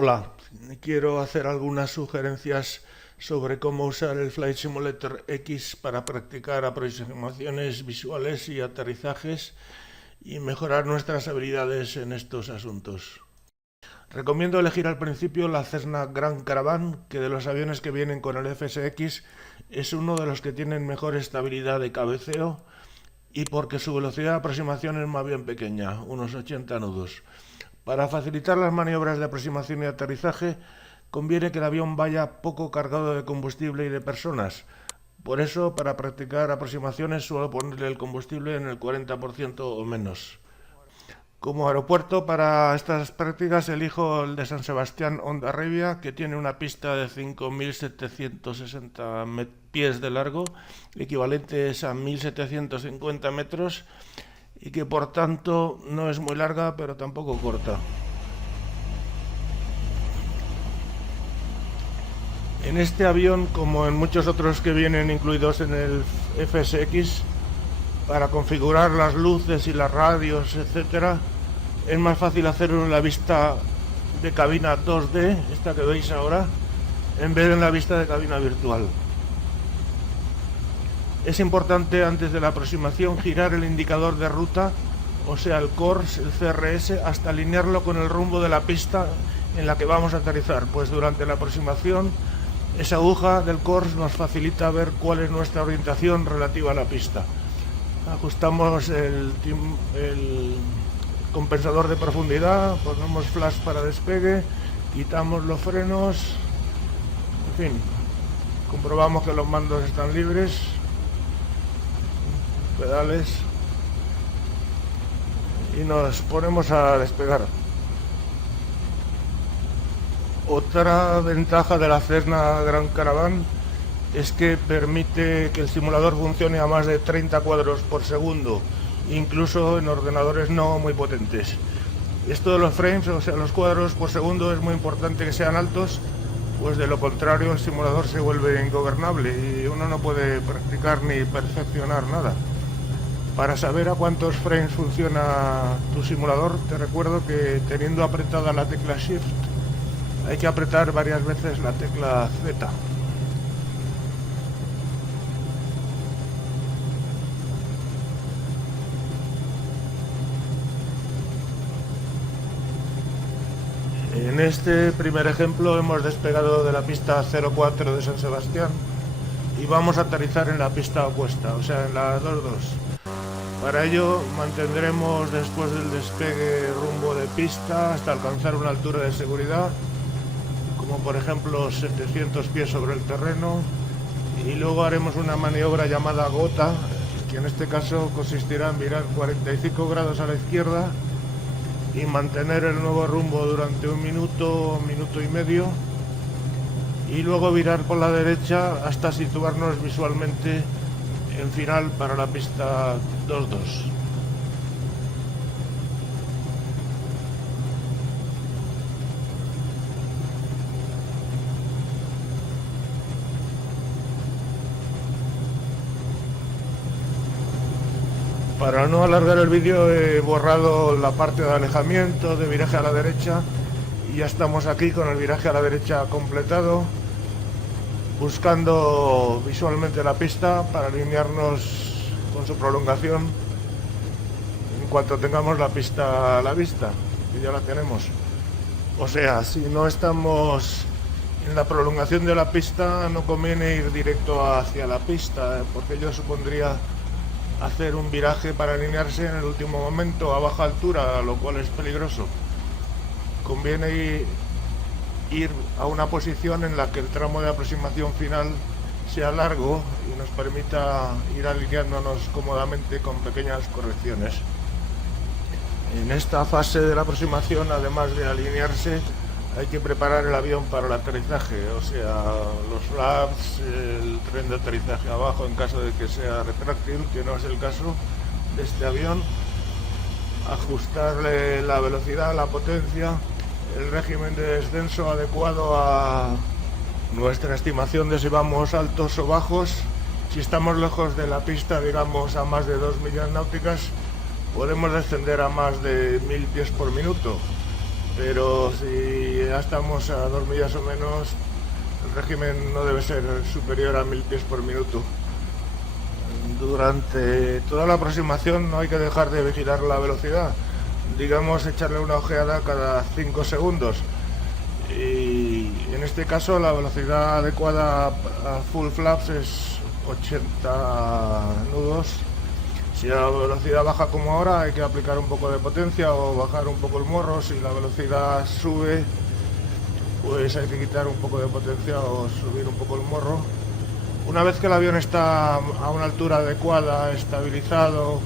Hola, quiero hacer algunas sugerencias sobre cómo usar el Flight Simulator X para practicar aproximaciones visuales y aterrizajes y mejorar nuestras habilidades en estos asuntos. Recomiendo elegir al principio la Cessna Grand Caravan, que de los aviones que vienen con el FSX es uno de los que tienen mejor estabilidad de cabeceo y porque su velocidad de aproximación es más bien pequeña, unos 80 nudos. Para facilitar las maniobras de aproximación y aterrizaje, conviene que el avión vaya poco cargado de combustible y de personas. Por eso, para practicar aproximaciones, suelo ponerle el combustible en el 40% o menos. Como aeropuerto para estas prácticas elijo el de San Sebastián Hondarribia, que tiene una pista de 5.760 pies de largo, equivalentes a 1.750 metros, y que por tanto no es muy larga pero tampoco corta. En este avión, como en muchos otros que vienen incluidos en el FSX, para configurar las luces y las radios, etcétera, es más fácil hacerlo en la vista de cabina 2D, esta que veis ahora, en vez de en la vista de cabina virtual. Es importante antes de la aproximación girar el indicador de ruta, o sea el CORS, el CRS, hasta alinearlo con el rumbo de la pista en la que vamos a aterrizar, pues durante la aproximación esa aguja del CORS nos facilita ver cuál es nuestra orientación relativa a la pista. Ajustamos el compensador de profundidad, ponemos flash para despegue, quitamos los frenos, en fin, comprobamos que los mandos están libres, pedales, y nos ponemos a despegar. Otra ventaja de la Cessna Grand Caravan es que permite que el simulador funcione a más de 30 cuadros por segundo, incluso en ordenadores no muy potentes. Esto de los frames, o sea, los cuadros por segundo, es muy importante que sean altos, pues de lo contrario el simulador se vuelve ingobernable y uno no puede practicar ni perfeccionar nada. Para saber a cuántos frames funciona tu simulador, te recuerdo que teniendo apretada la tecla Shift, hay que apretar varias veces la tecla Z. En este primer ejemplo hemos despegado de la pista 04 de San Sebastián y vamos a aterrizar en la pista opuesta, o sea en la 22. Para ello mantendremos después del despegue rumbo de pista hasta alcanzar una altura de seguridad, como por ejemplo 700 pies sobre el terreno, y luego haremos una maniobra llamada gota, que en este caso consistirá en virar 45 grados a la izquierda y mantener el nuevo rumbo durante un minuto y medio, y luego virar por la derecha hasta situarnos visualmente en final para la pista 22. Para no alargar el vídeo he borrado la parte de alejamiento, de viraje a la derecha, y ya estamos aquí con el viraje a la derecha completado, buscando visualmente la pista para alinearnos con su prolongación en cuanto tengamos la pista a la vista, que ya la tenemos. O sea, si no estamos en la prolongación de la pista, no conviene ir directo hacia la pista, porque ello supondría hacer un viraje para alinearse en el último momento a baja altura, lo cual es peligroso. Conviene ir a una posición en la que el tramo de aproximación final sea largo y nos permita ir alineándonos cómodamente con pequeñas correcciones. En esta fase de la aproximación, además de alinearse, hay que preparar el avión para el aterrizaje, o sea, los flaps, el tren de aterrizaje abajo en caso de que sea retráctil, que no es el caso de este avión, ajustarle la velocidad, la potencia, el régimen de descenso adecuado a nuestra estimación de si vamos altos o bajos. Si estamos lejos de la pista, digamos a más de 2 millas náuticas, podemos descender a más de 1000 pies por minuto. pero si ya estamos a 2 millas o menos, el régimen no debe ser superior a 1000 pies por minuto. Durante toda la aproximación no hay que dejar de vigilar la velocidad, digamos echarle una ojeada cada 5 segundos. Y en este caso la velocidad adecuada a full flaps es 80 nudos. Si la velocidad baja como ahora, hay que aplicar un poco de potencia o bajar un poco el morro. Si la velocidad sube, pues hay que quitar un poco de potencia o subir un poco el morro. Una vez que el avión está a una altura adecuada, estabilizado,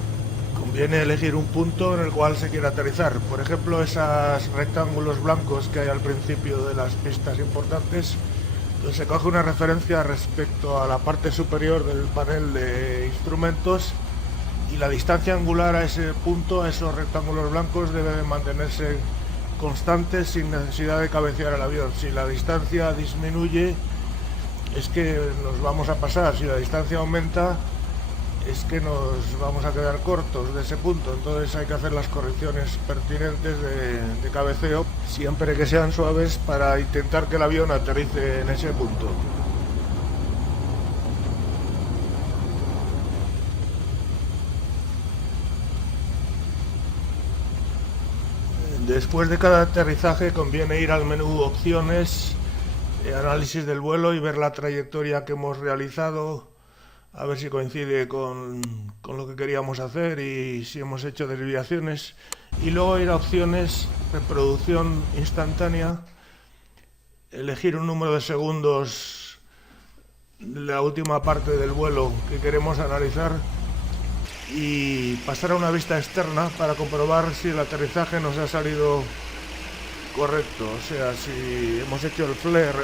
conviene elegir un punto en el cual se quiere aterrizar. Por ejemplo, esos rectángulos blancos que hay al principio de las pistas importantes, pues se coge una referencia respecto a la parte superior del panel de instrumentos, y la distancia angular a ese punto, a esos rectángulos blancos, debe de mantenerse constante sin necesidad de cabecear el avión. Si la distancia disminuye, es que nos vamos a pasar. Si la distancia aumenta, es que nos vamos a quedar cortos de ese punto. Entonces hay que hacer las correcciones pertinentes de cabeceo, siempre que sean suaves, para intentar que el avión aterrice en ese punto. Después de cada aterrizaje conviene ir al menú opciones, análisis del vuelo, y ver la trayectoria que hemos realizado, a ver si coincide con lo que queríamos hacer y si hemos hecho desviaciones. Y luego ir a opciones, reproducción instantánea, elegir un número de segundos de la última parte del vuelo que queremos analizar y pasar a una vista externa para comprobar si el aterrizaje nos ha salido correcto. O sea, si hemos hecho el flare,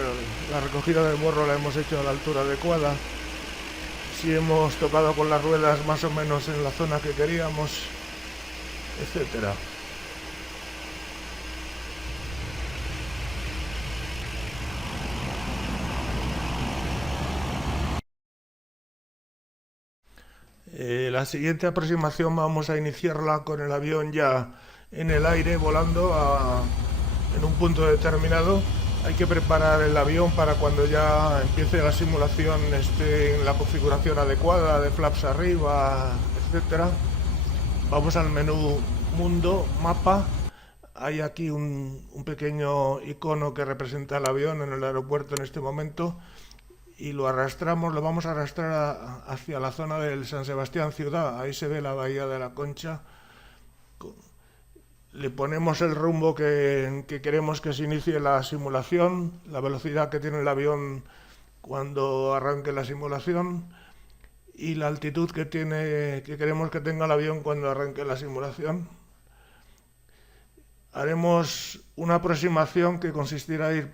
la recogida del morro la hemos hecho a la altura adecuada, si hemos tocado con las ruedas más o menos en la zona que queríamos, etcétera. La siguiente aproximación vamos a iniciarla con el avión ya en el aire, volando en un punto determinado. Hay que preparar el avión para cuando ya empiece la simulación esté en la configuración adecuada, de flaps arriba, etcétera. Vamos al menú Mundo, Mapa. Hay aquí un pequeño icono que representa el avión en el aeropuerto en este momento, y lo arrastramos, lo vamos a arrastrar hacia la zona del San Sebastián ciudad. Ahí se ve la bahía de la Concha. Le ponemos el rumbo que queremos que se inicie la simulación, la velocidad que tiene el avión cuando arranque la simulación y la altitud que queremos que tenga el avión cuando arranque la simulación. Haremos una aproximación que consistirá en ir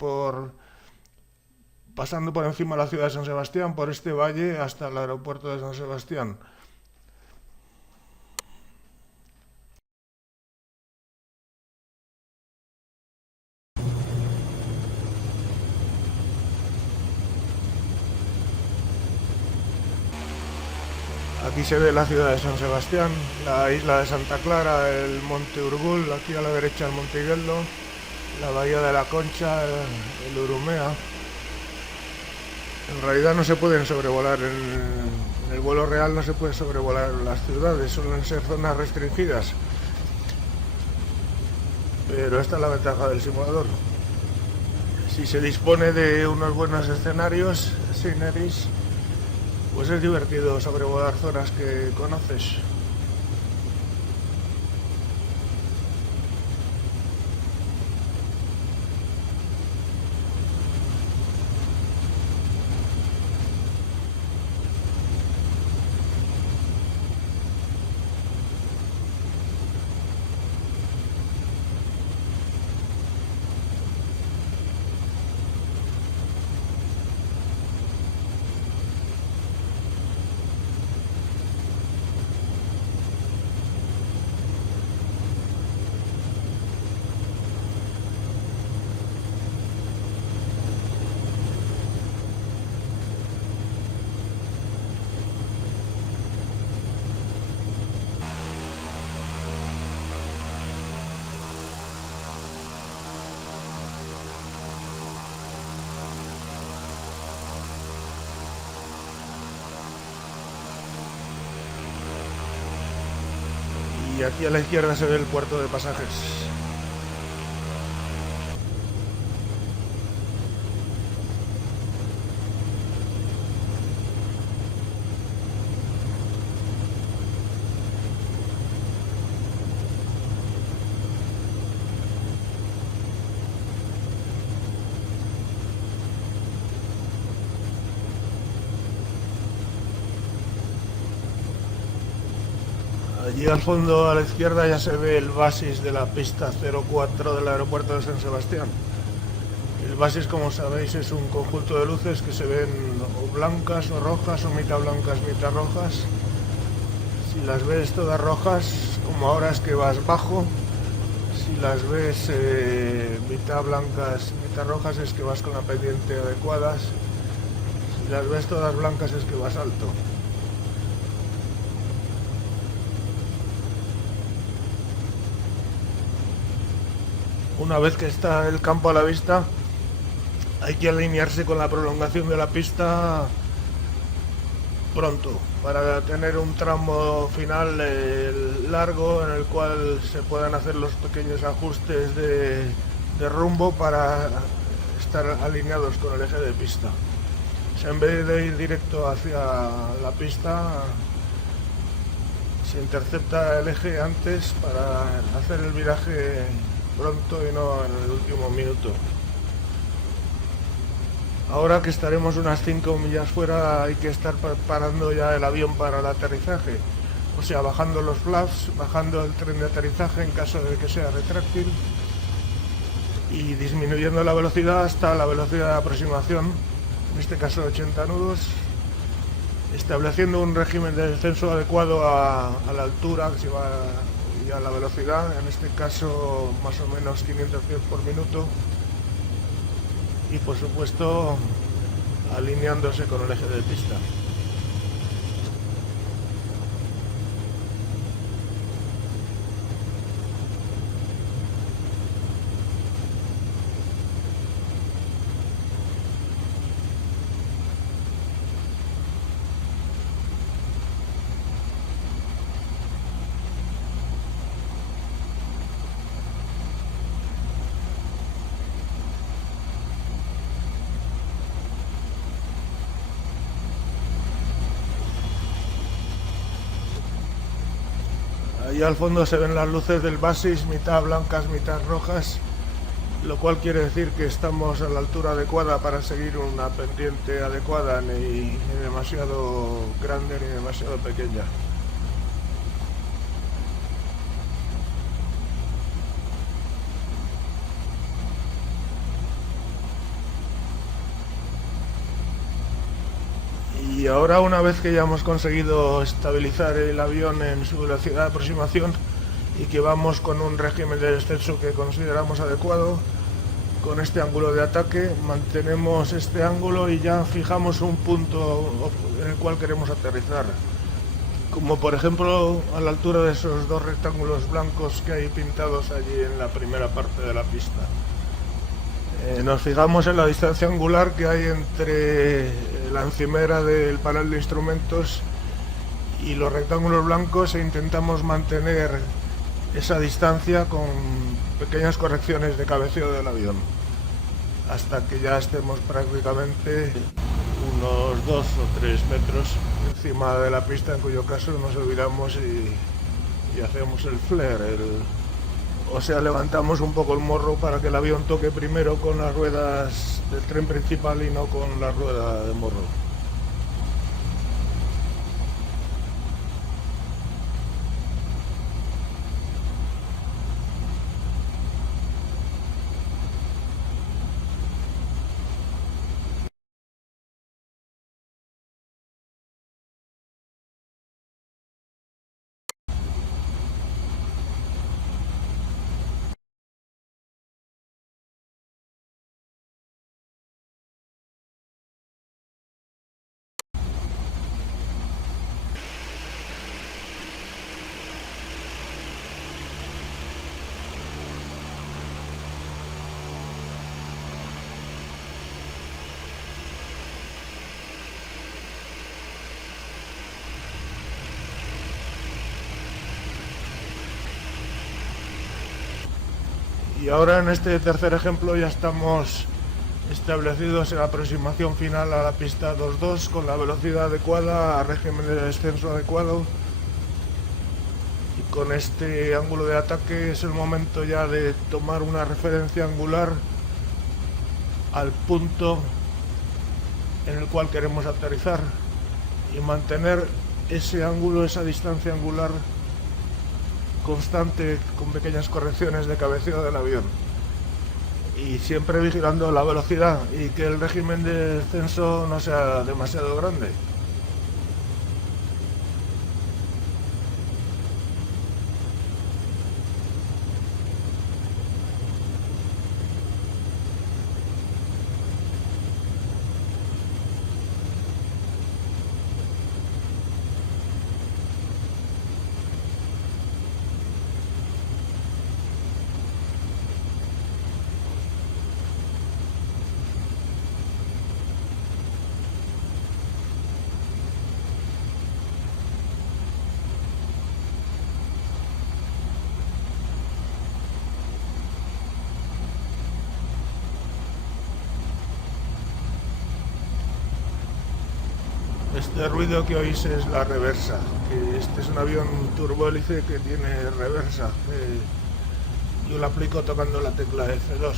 pasando por encima de la ciudad de San Sebastián, por este valle hasta el aeropuerto de San Sebastián. Aquí se ve la ciudad de San Sebastián, la isla de Santa Clara, el monte Urgul, aquí a la derecha el monte Higueldo, la bahía de la Concha, el Urumea. En realidad no se pueden sobrevolar, en el vuelo real no se puede sobrevolar las ciudades, suelen ser zonas restringidas. Pero esta es la ventaja del simulador. Si se dispone de unos buenos escenarios, sceneries, pues es divertido sobrevolar zonas que conoces. aquí a la izquierda se ve el puerto de pasajes. Allí al fondo a la izquierda ya se ve el basis de la pista 04 del aeropuerto de San Sebastián. El basis, como sabéis, es un conjunto de luces que se ven o blancas o rojas o mitad blancas, mitad rojas. Si las ves todas rojas, como ahora es que vas bajo. Si las ves mitad blancas, mitad rojas, es que vas con la pendiente adecuada. Si las ves todas blancas, es que vas alto. Una vez que está el campo a la vista, hay que alinearse con la prolongación de la pista pronto para tener un tramo final largo en el cual se puedan hacer los pequeños ajustes de rumbo para estar alineados con el eje de pista. O sea, en vez de ir directo hacia la pista, se intercepta el eje antes para hacer el viraje pronto y no en el último minuto. Ahora que estaremos unas 5 millas fuera, hay que estar preparando ya el avión para el aterrizaje. O sea, bajando los flaps, bajando el tren de aterrizaje en caso de que sea retráctil y disminuyendo la velocidad hasta la velocidad de aproximación, en este caso 80 nudos, estableciendo un régimen de descenso adecuado a la altura y a la velocidad, en este caso más o menos 500 pies por minuto. Y por supuesto alineándose con el eje de pista. Ahí al fondo se ven las luces del basis, mitad blancas, mitad rojas, lo cual quiere decir que estamos a la altura adecuada para seguir una pendiente adecuada, ni demasiado grande ni demasiado pequeña. Y ahora, una vez que ya hemos conseguido estabilizar el avión en su velocidad de aproximación y que vamos con un régimen de descenso que consideramos adecuado, con este ángulo de ataque, mantenemos este ángulo y ya fijamos un punto en el cual queremos aterrizar. Como por ejemplo a la altura de esos dos rectángulos blancos que hay pintados allí en la primera parte de la pista. Nos fijamos en la distancia angular que hay entre la encimera del panel de instrumentos y los rectángulos blancos e intentamos mantener esa distancia con pequeñas correcciones de cabeceo del avión hasta que ya estemos prácticamente unos 2 o 3 metros encima de la pista, en cuyo caso nos olvidamos y hacemos el flare, o sea, levantamos un poco el morro para que el avión toque primero con las ruedas del tren principal y no con la rueda de morro. Y ahora en este tercer ejemplo ya estamos establecidos en la aproximación final a la pista 2.2 con la velocidad adecuada, a régimen de descenso adecuado, y con este ángulo de ataque es el momento ya de tomar una referencia angular al punto en el cual queremos aterrizar y mantener ese ángulo, esa distancia angular constante con pequeñas correcciones de cabeceo del avión, y siempre vigilando la velocidad y que el régimen de descenso no sea demasiado grande. Este ruido que oís es la reversa, que este es un avión turbohélice que tiene reversa. Yo la aplico tocando la tecla F2.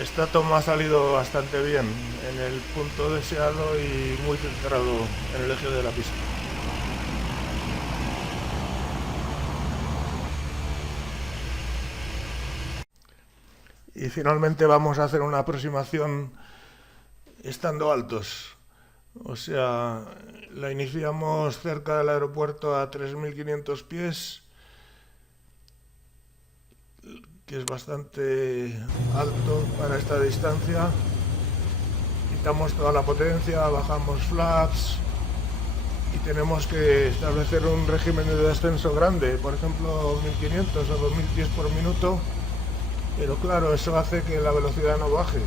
Esta toma ha salido bastante bien, en el punto deseado y muy centrado en el eje de la pista. Y finalmente vamos a hacer una aproximación estando altos. O sea, la iniciamos cerca del aeropuerto a 3.500 pies, que es bastante alto para esta distancia. Quitamos toda la potencia, bajamos flaps y tenemos que establecer un régimen de descenso grande, por ejemplo 1.500 o 2.000 pies por minuto, pero claro, eso hace que la velocidad no baje.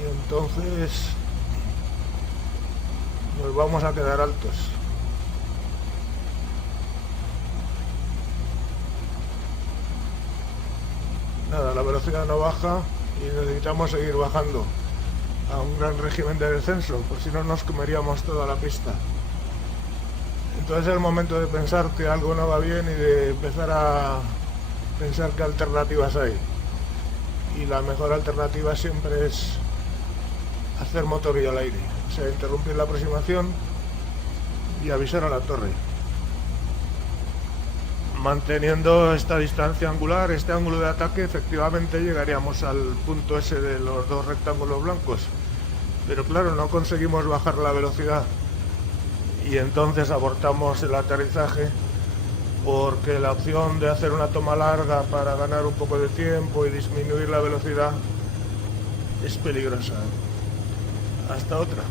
Y entonces nos vamos a quedar altos. Nada, la velocidad no baja y necesitamos seguir bajando a un gran régimen de descenso, por si no nos comeríamos toda la pista. Entonces es el momento de pensar que algo no va bien y de empezar a pensar qué alternativas hay. Y la mejor alternativa siempre es hacer motor y al aire, o sea, interrumpir la aproximación y avisar a la torre. Manteniendo esta distancia angular, este ángulo de ataque, efectivamente llegaríamos al punto ese de los dos rectángulos blancos, pero claro, no conseguimos bajar la velocidad y entonces abortamos el aterrizaje porque la opción de hacer una toma larga para ganar un poco de tiempo y disminuir la velocidad es peligrosa. Hasta otra.